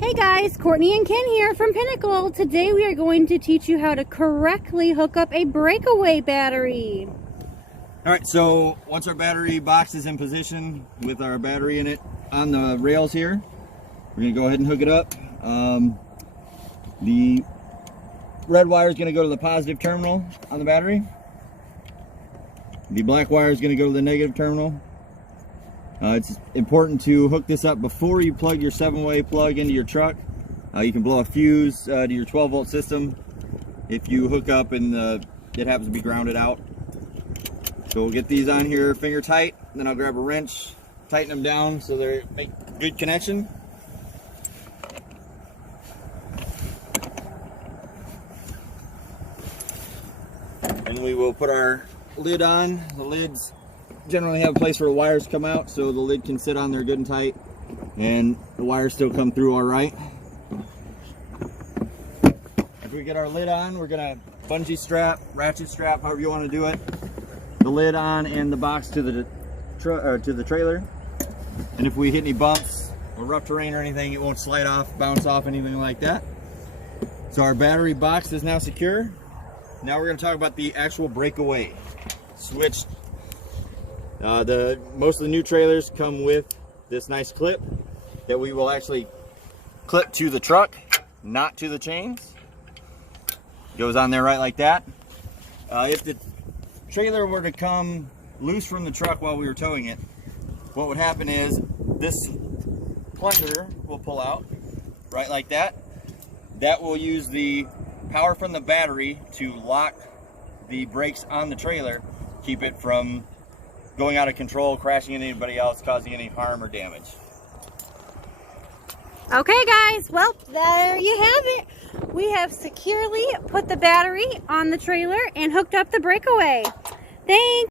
Hey guys, Courtney and Ken here from Pinnacle. Today we are going to teach you how to correctly hook up a breakaway battery. Alright, so once our battery box is in position with our battery in it on the rails here, we're going to go ahead and hook it up. The red wire is going to go to the positive terminal on the battery. The black wire is going to go to the negative terminal. It's important to hook this up before you plug your 7-way plug into your truck. You can blow a fuse to your 12-volt system if you hook up and it happens to be grounded out. So we'll get these on here finger tight, then I'll grab a wrench, tighten them down so they make good connection. And we will put our lid on. The lids generally have a place where the wires come out, so the lid can sit on there good and tight and the wires still come through all right. If we get our lid on, we're gonna bungee strap, ratchet strap, however you want to do it, the lid on and the box to the trailer. And if we hit any bumps or rough terrain or anything, it won't slide off, bounce off, anything like that. So our battery box is now secure. Now we're going to talk about the actual breakaway switch. Most of the new trailers come with this nice clip that we will actually clip to the truck, not to the chains. Goes on there right like that. If the trailer were to come loose from the truck while we were towing it, what would happen is this plunger will pull out right like that. That will use the power from the battery to lock the brakes on the trailer, keep it from going out of control, crashing into anybody else, causing any harm or damage. Okay guys, well there you have it. We have securely put the battery on the trailer and hooked up the breakaway. Thanks.